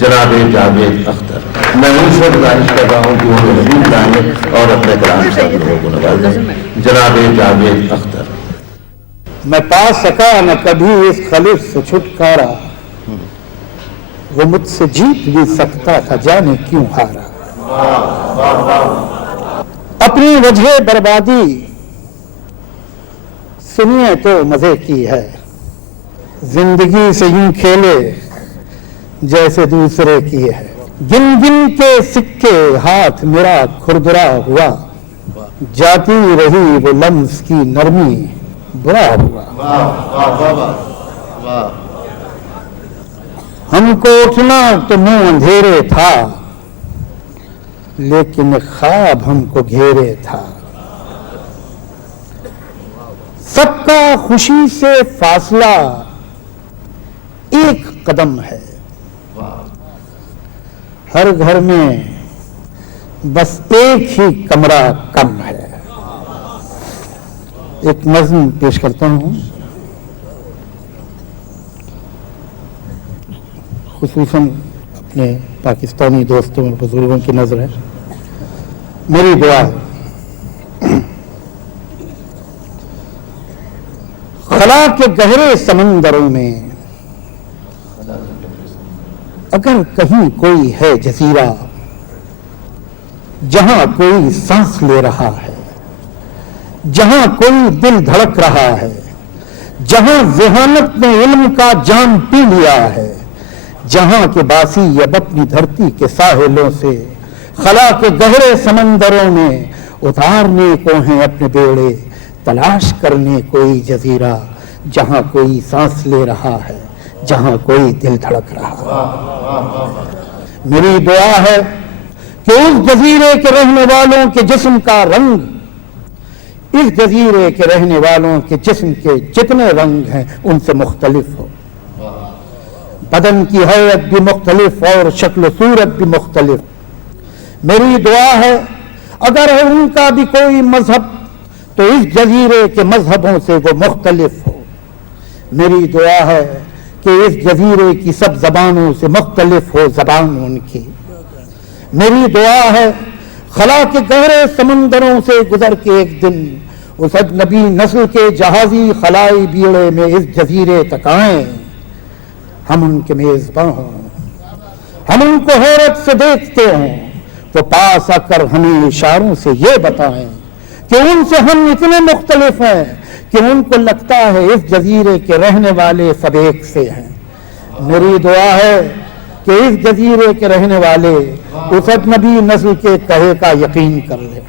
جناب جاوید اختر۔ میں ان سے گزارش کر رہا ہوں کہ وہ حضور لائیں اور اپنے کلام سے آپ لوگوں کو نوازیں۔ جناب جاوید اختر۔ میں پا سکا نہ کبھی اس خلف سے چھٹکارا، وہ مجھ سے جیت بھی سکتا تھا جانے کیوں ہارا۔ اپنی وجہ بربادی سنیے تو مزے کی ہے، زندگی سے یوں کھیلے جیسے دوسرے کی ہے۔ گن گن کے سکے ہاتھ میرا کھردرا ہوا، جاتی رہی وہ لمس کی نرمی برا ہوا۔ ہم کو اٹھنا تو منہ اندھیرے تھا، لیکن خواب ہم کو گھیرے تھا۔ سب کا خوشی سے فاصلہ ایک قدم ہے، ہر گھر میں بس ایک ہی کمرہ کم ہے۔ ایک نظم پیش کرتا ہوں، خصوصاً اپنے پاکستانی دوستوں اور بزرگوں کی نظر ہے۔ میری دعا ہے خلا کے گہرے سمندروں میں اگر کہیں کوئی ہے جزیرہ جہاں کوئی سانس لے رہا ہے، جہاں کوئی دل دھڑک رہا ہے، جہاں ذہانت نے علم کا جام پی لیا ہے، جہاں کے باسی اب اپنی دھرتی کے ساحلوں سے خلا کے گہرے سمندروں میں اتارنے کو ہیں اپنے بیڑے، تلاش کرنے کوئی جزیرہ جہاں کوئی سانس لے رہا ہے، جہاں کوئی دل دھڑک رہا ہے۔ میری دعا ہے کہ اس جزیرے کے رہنے والوں کے جسم کا رنگ اس جزیرے کے رہنے والوں کے جسم کے جتنے رنگ ہیں ان سے مختلف ہو، بدن کی حیت بھی مختلف اور شکل و صورت بھی مختلف۔ میری دعا ہے اگر ہے ان کا بھی کوئی مذہب تو اس جزیرے کے مذہبوں سے وہ مختلف ہو۔ میری دعا ہے کہ اس جزیرے کی سب زبانوں سے مختلف ہو زبان ان کی۔ میری دعا ہے خلا کے گہرے سمندروں سے گزر کے ایک دن اس اجنبی نسل کے جہازی خلائی بیڑے میں اس جزیرے تک آئیں، ہم ان کے میزباں ہوں، ہم ان کو حیرت سے دیکھتے ہوں، وہ پاس آ کر ہمیں اشاروں سے یہ بتائیں کہ ان سے ہم اتنے مختلف ہیں کہ ان کو لگتا ہے اس جزیرے کے رہنے والے سب ایک سے ہیں۔ میری دعا ہے کہ اس جزیرے کے رہنے والے اس اجنبی نسل کے کہے کا یقین کر لیں۔